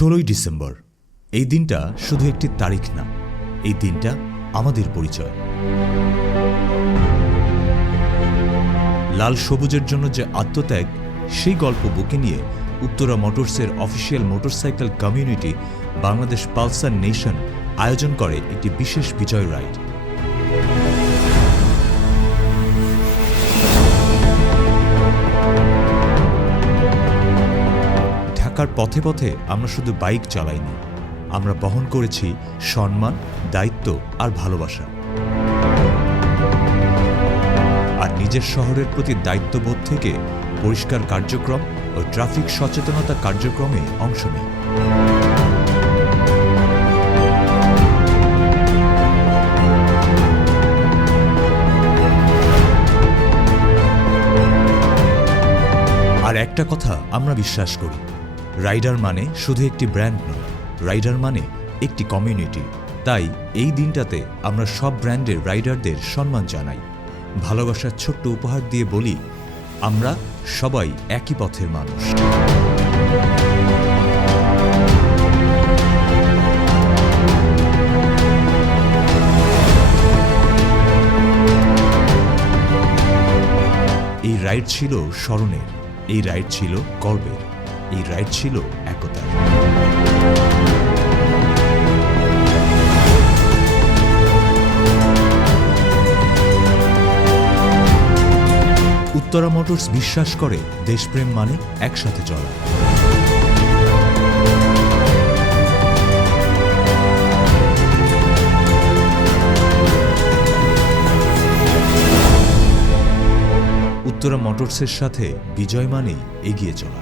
16ই December এই দিনটা শুধু একটি তারিখ না, এই দিনটা আমাদের পরিচয়। লাল সবুজের জন্য যে আত্মত্যাগ, সেই গল্প বুকে নিয়ে উত্তরা মোটরসের official motorcycle community Bangladesh Pulsar nation আয়োজন করে একটি বিশেষ বিজয় রাইড। ঢাকার পথে পথে আমরা শুধু বাইক চালাইনি, আমরা বহন করেছি সম্মান, দায়িত্ব আর ভালোবাসা। আর নিজের শহরের প্রতি দায়িত্ববোধ থেকে পরিষ্কার কার্যক্রম ও ট্রাফিক সচেতনতা কার্যক্রমে অংশ নিই। আর একটা কথা আমরা বিশ্বাস করি, রাইডার মানে শুধু একটি ব্র্যান্ড নয়, রাইডার মানে একটি কমিউনিটি। তাই এই দিনটাতে আমরা সব ব্র্যান্ডের রাইডারদের সম্মান জানাই, ভালোবাসার ছোট্ট উপহার দিয়ে বলি, আমরা সবাই একই পথের মানুষ। এই রাইড ছিল স্মরণের, এই রাইড ছিল গর্বের, এই রাইড ছিল একতার। উত্তরা মোটরস বিশ্বাস করে দেশপ্রেম মানে একসাথে চলা। উত্তরা মোটরসের সাথে বিজয় মানেই এগিয়ে চলা।